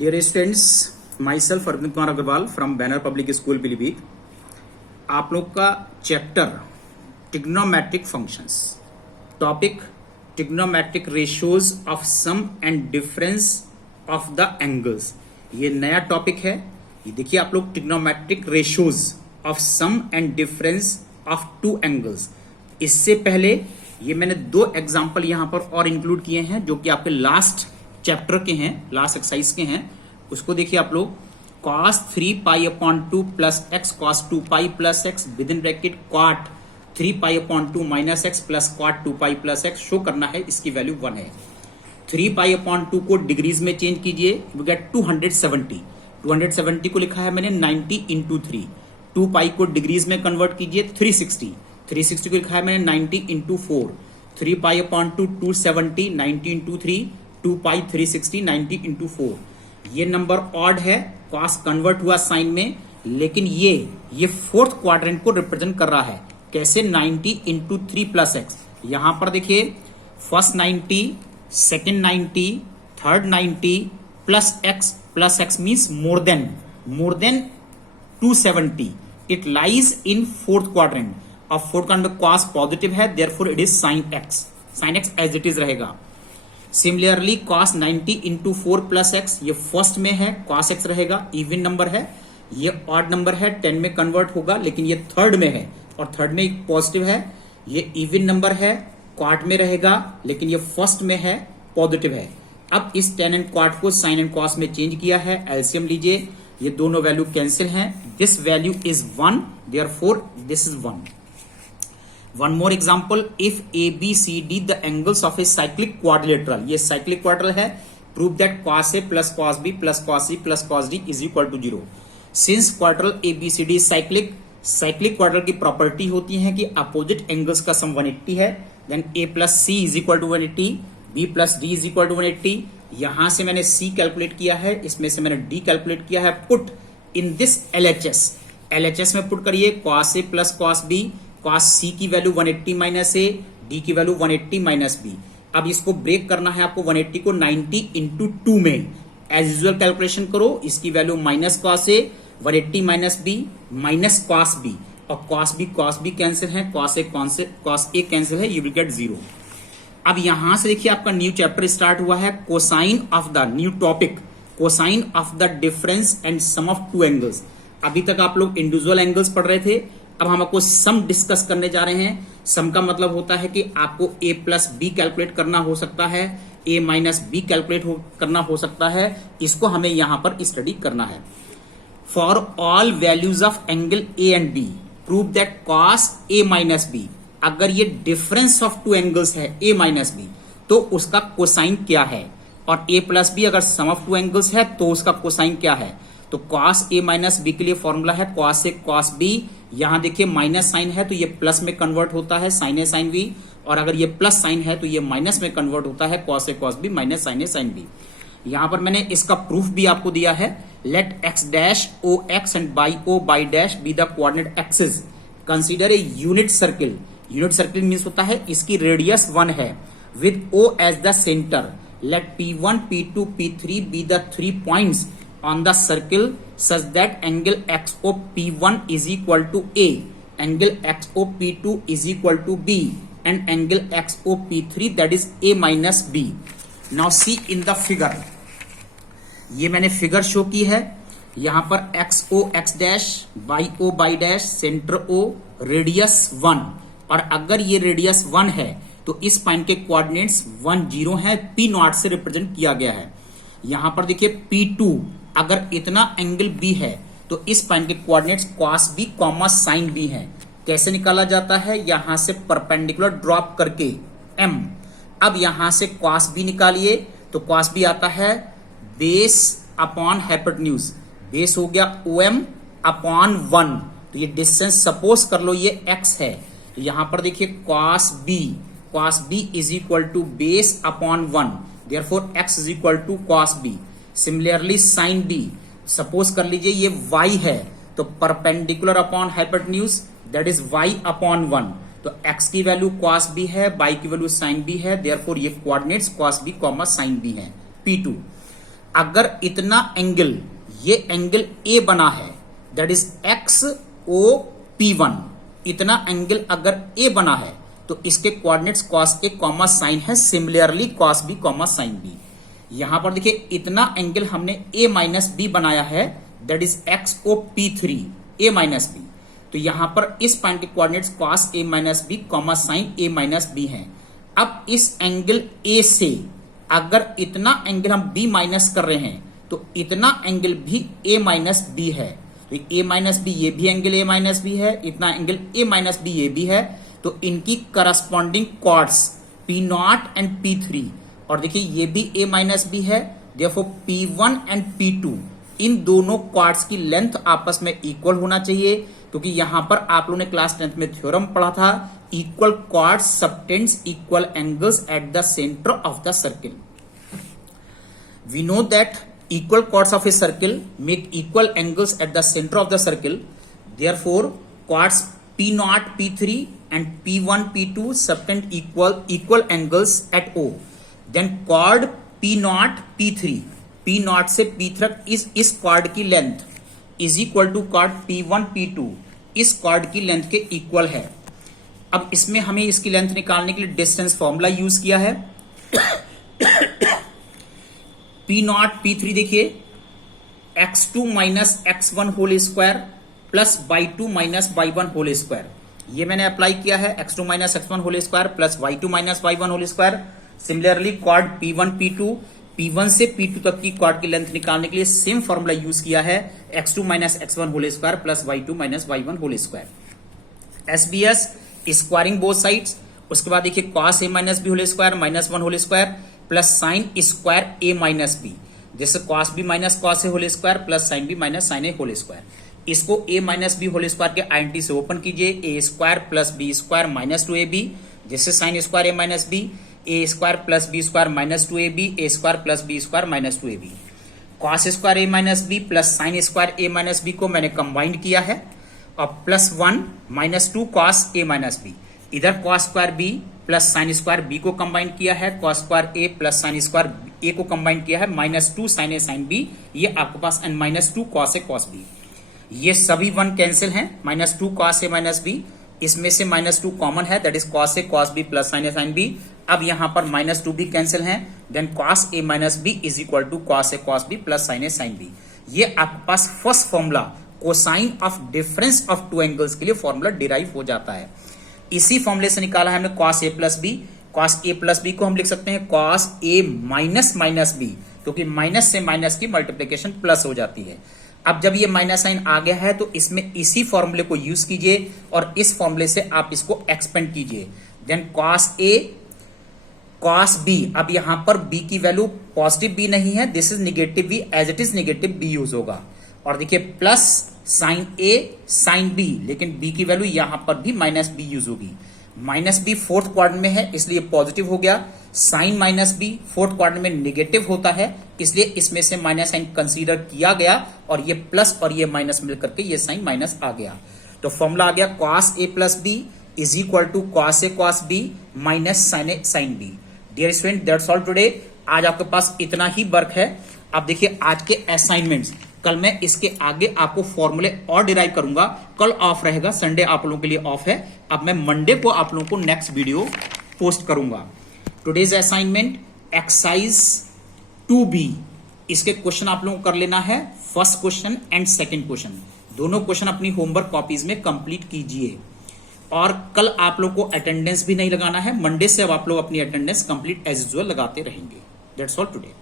Dear students, myself Arvind Kumar Agarwal from Banner Public School Pilibhit. आप लोग का chapter trigonometric functions, topic trigonometric ratios of sum and difference of the angles. ये नया topic है। ये देखिए आप लोग, trigonometric ratios of sum and difference of two angles. इससे पहले ये मैंने दो एग्जाम्पल यहां पर और इंक्लूड किए हैं जो कि आपके लास्ट चैप्टर के हैं, लास्ट एक्सरसाइज के हैं। उसको देखिए आप लोग, cos 3π/2 plus X cos 2π plus X within bracket cot 3π/2 minus X plus cot 2π plus X show करना है। इसकी वैल्यू 1 है। 3π/2 को डिग्रीज में चेंज कीजिए, वी गेट 270। 270 को लिखा है मैंने 90 इंटू 3। 2π को डिग्रीज में कन्वर्ट कीजिए 360। 360 को लिखा है मैंने 90 इंटू 4। 3π/2 270, 90 into 3, 2π 360, 90 into 4। ये नंबर ऑड है, कॉस कन्वर्ट हुआ साइन में, लेकिन ये फोर्थ क्वाड्रेंट को रिप्रेजेंट कर रहा है। कैसे? 90 इंटू 3 प्लस एक्स। यहां पर देखिए, first 90, second 90, third 90 plus X means more than 270। It lies in fourth quadrant. और फोर्थ क्वाड्रेंट में कॉस पॉजिटिव है, therefore it is sine X as it is रहेगा। Similarly cos 90 into 4 plus X, ये first में है, cos x रहेगा, even number है। ये ऑड नंबर है, 10 में कन्वर्ट होगा, लेकिन ये थर्ड में है और थर्ड में एक पॉजिटिव है। ये इवन नंबर है, क्वाट में रहेगा, लेकिन ये फर्स्ट में है, पॉजिटिव है। अब इस 10 एंड क्वाट को साइन एंड कॉस में चेंज किया है। एलसीएम लीजिए, ये दोनों वैल्यू कैंसिल हैं। This value is 1, therefore this is 1। One more example, if ABCD the angles of a cyclic quadrilateral, ये cyclic quadrilateral है, prove that cos A plus cos B plus cos C plus cos D is equal to 0। Since quadrilateral ABCD is cyclic quadrilateral की property होती है कि opposite angles का सम 180 है, then A plus C is equal to 180, B plus D is equal to 180। यहां से मैंने C calculate किया है, इसमें से मैंने D कैलकुलेट किया है। पुट इन दिस LHS में पुट करिए, cos A plus cos B, cos C की वैल्यू 180 माइनस ए, डी की वैल्यू 180 माइनस बी। अब इसको ब्रेक करना है आपको 180 को 90 इंटू 2 में। एज यूजुअल कैलकुलेशन करो, इसकी value minus cos A, 180 minus B minus cos B, और कॉस बी कैंसिल है, कॉस ए कैंसिल है, यू विल गेट 0। अब यहां से देखिए आपका न्यू चैप्टर स्टार्ट हुआ है, cosine of the new topic, cosine of the difference and sum of two angles. अभी तक आप लोग इंडिविजुअल एंगल्स पढ़ रहे थे, अब हम आपको सम डिस्कस करने जा रहे हैं। सम का मतलब होता है कि आपको a प्लस बी कैलकुलेट करना हो सकता है, a माइनस बी कैलकुलेट करना हो सकता है। इसको हमें यहां पर स्टडी करना है। For all values of angle a and b, prove that cos a minus B, अगर ये डिफरेंस ऑफ टू एंगल्स है a माइनस बी, तो उसका कोसाइन क्या है, और a प्लस बी अगर सम ऑफ टू एंगल्स है तो उसका कोसाइन क्या है। तो cos a माइनस बी के लिए फॉर्मूला है cos a cos b। यहां देखिए माइनस साइन है तो ये प्लस में कन्वर्ट होता है sin a sin b, और अगर ये प्लस साइन है तो ये माइनस में कन्वर्ट होता है cos a cos b minus sin a sin b। यहां पर मैंने इसका प्रूफ भी आपको दिया है। Let x dash o x and by o by dash B the coordinate axis, consider a unit circle. Unit circle means होता है इसकी रेडियस 1 है, with o as the centre. Let p1 p2 p3 be the 3 points on the circle such that angle XOP1 is equal to A, angle XOP2 is equal to B, and angle XOP3 that is A minus B. Now see in the figure, ये मैंने figure show की है। यहां पर XO X dash, by O by dash, centre O, radius 1, और अगर ये radius 1 है तो इस पॉइंट के कोऑर्डिनेट्स 1 0 है, P नॉट से रिप्रेजेंट किया गया है। यहां पर देखिए P2, अगर इतना एंगल B है तो इस पॉइंट के coordinates cos B comma sin B है। कैसे निकाला जाता है? यहां से परपेंडिकुलर ड्रॉप करके M। अब यहां से cos B निकालिए तो cos B आता है बेस अपॉन हाइपोटेन्यूज। बेस हो गया OM अपॉन 1, तो ये डिस्टेंस सपोज कर लो ये x है, तो यहां पर देखिए cos B is equal to base upon 1, therefore x is equal to cos B। Similarly sine B, suppose कर लीजिए ये y है, तो perpendicular upon hypotenuse that is y upon 1, तो x की वैल्यू cos B है, y की value sin B है, देयरफॉर ये coordinates cos B, sin B है, P2। अगर इतना एंगल, ये एंगल ए बना है, that is X O P one, इतना एंगल अगर ए बना है तो इसके coordinates cos A comma sine है, similarly cos B comma sine B. यहां पर देखिए इतना एंगल हमने ए माइनस बी बनाया है, that is X O P three A minus B. तो यहां पर इस पॉइंट के coordinates cos A minus B comma sine A minus B है। अब इस एंगल ए से अगर इतना एंगल हम बी माइनस कर रहे हैं तो इतना एंगल भी ए माइनस बी है। तो ए माइनस बी, ये भी एंगल ए माइनस बी है, इतना एंगल ए माइनस बी ये भी है। तो इनकी corresponding chords P naught and P three, और देखिए ये भी ए माइनस बी है, therefore P one and P two, इन दोनों कॉर्ड्स की लेंथ आपस में इक्वल होना चाहिए, क्योंकि यहां पर आप लोगों ने क्लास 10th में थ्योरम पढ़ा था, equal chords subtends equal angles at the centre of the circle. We know that equal chords of a circle make equal angles at the center of the circle. Therefore, chords P0, P3 and P1, P2 subtend equal angles at O. Then chord P0, P3, P0 से P तक इस chord की length is equal to chord P1, P2, इस chord की length के equal है। अब इसमें हमें इसकी लेंथ निकालने के लिए डिस्टेंस फॉर्मूला यूज किया है। पी नॉट पी थ्री देखिए x2 minus x1 whole square plus y2 minus y1 whole square, ये मैंने अप्लाई किया है, x2 minus x1 whole square plus y2 minus y1 whole square. Similarly chord P1 P2, P1 से P2 तक की cord की length निकालने के लिए सेम फॉर्मूला यूज किया है, x2 minus x1 whole square plus y2 minus y1 whole square. SBS squaring both sides, उसके बाद देखिए cos a minus B whole square minus 1 whole square plus sine square A minus B, जैसे cos B minus cos A whole square plus sine B minus sine A whole square. इसको A minus B whole square के identity से open कीजिए, A square plus B square minus 2ab, जैसे sine square A minus B, A square plus B square minus 2ab, A square plus B square minus 2ab। Cos square A minus B plus sine square A minus B को मैंने combined किया है, और plus 1 minus 2 cos A minus B, इधर cos square B plus sine square B को combine किया है, cos square A plus sine square A को कंबाइन किया है, minus 2 sine A sine B, ये आपके पास and minus 2 cos A cos B, ये सभी 1 कैंसिल हैं, minus 2 cos A minus B, इसमें से माइनस 2 कॉमन है, that is cos A cos B plus sine A sine B. अब यहां पर माइनस 2 भी कैंसिल है, then cos A minus B is equal to cos A cos B plus sine A sine B. ये आपके पास first formula cosine of difference of two angles के लिए formula derive हो जाता है। इसी फॉर्मूले से निकाला है हमने cos a plus B, cos a plus B को हम लिख सकते हैं cos a minus minus B, क्योंकि माइनस से माइनस की मल्टीप्लिकेशन प्लस हो जाती है। अब जब ये माइनस साइन आ गया है तो इसमें इसी फॉर्मूले को यूज कीजिए और इस फॉर्मूले से आप इसको एक्सपेंड कीजिए, then cos a cos b, अब यहां पर b की वैल्यू पॉजिटिव b नहीं है, this is negative b, as it is negative b use होगा, और देखिए plus sine A sine B, लेकिन बी की वैल्यू यहां पर भी माइनस बी यूज होगी, माइनस बी फोर्थ क्वाड्रेंट में है इसलिए पॉजिटिव हो गया, sine minus B fourth quadrant में नेगेटिव होता है इसलिए इसमें से माइनस साइन कंसीडर किया गया, और ये प्लस और ये माइनस मिलकर के ये साइन माइनस आ गया। तो फॉर्मूला आ गया cos a plus B is equal to cos a cos b minus sine A sine B. Dear student, that's all today. आज आपके पास इतना ही वर्क है। अब देखिए आज के असाइनमेंट्स, कल मैं इसके आगे आपको फॉर्मूले और डिराइव करूंगा। कल ऑफ रहेगा, संडे आप लोगों के लिए ऑफ है। अब मैं मंडे को आप लोगों को नेक्स्ट वीडियो पोस्ट करूंगा। टुडेज असाइनमेंट एक्सरसाइज 2B, इसके क्वेश्चन आप लोगों को कर लेना है, first question and second question, दोनों क्वेश्चन अपनी होमवर्क कॉपीज में कंप्लीट कीजिए। और कल आप लोग को अटेंडेंस भी नहीं लगाना है, मंडे से अब आप लोग अपनी अटेंडेंस कंप्लीट एज यूजुअल लगाते रहेंगे। That's all today.